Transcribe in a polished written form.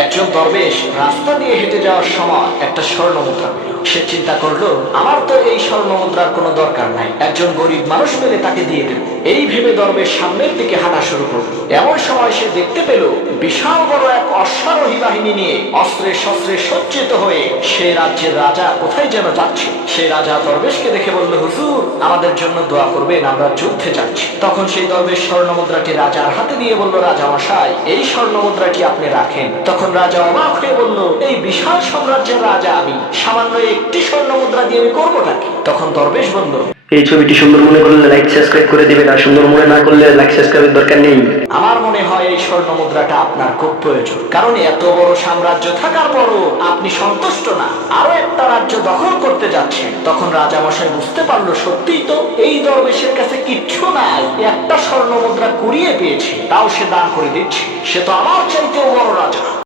একজন দরবেশ রাস্তা দিয়ে হেঁটে যাওয়ার সময় একটা স্বর্ণ মুদ্রা পেল। সে চিন্তা করলো, আমার তো এই স্বর্ণ মুদ্রার কোনো দরকার নাই, একজন গরিব মানুষ পেলে তাকে দিয়ে দেব। এই ভেবে দরবেশ সামনের দিকে হাঁটা শুরু করলো। এমন সময় সে দেখতে পেল বিশাল বড় এক অশ্বারোহী বাহিনী নিয়ে অস্ত্রে শস্ত্রে সজ্জিত হয়ে সে রাজ্যের রাজা কোথায় যেন যাচ্ছে। সে রাজা দরবেশকে দেখে বলল, হুজুর, আমাদের জন্য দোয়া করবেন, আমরা যুদ্ধে যাচ্ছি। তখন সেই দরবেশ স্বর্ণ মুদ্রাটি রাজার হাতে দিয়ে বলল, রাজা মশাই, এই স্বর্ণ মুদ্রাটি আপনি রাখেন। তখন রাজা অবাক হয়ে বলল, এই বিশাল সাম্রাজ্যের রাজা আমি, সামান্য একটি স্বর্ণ মুদ্রা দিয়ে আমি করবোটা কি? তখন দরবেশ বলল, এই ছবিটি সুন্দর মনে করলে লাইক সাবস্ক্রাইব করে দিবেন, আর সুন্দর মনে না করলে লাইক সাবস্ক্রাইবের দরকার নেই। আমার মনে হয় এই স্বর্ণ মুদ্রাটা আপনার খুব প্রয়োজন, কারণ এত বড় সাম্রাজ্য থাকার পরও আপনি সন্তুষ্ট না, আরো একটা রাজ্য দখল করতে যাচ্ছেন। তখন রাজামশাই বুঝতে পারলো, সত্যিই তো এই দরবেশের কাছে কিচ্ছু নাই, একটা স্বর্ণ মুদ্রা কুড়িয়ে পেয়েছে, তাও সে দান করে দিচ্ছে। সে তো আমার চাইতেও বড় রাজা।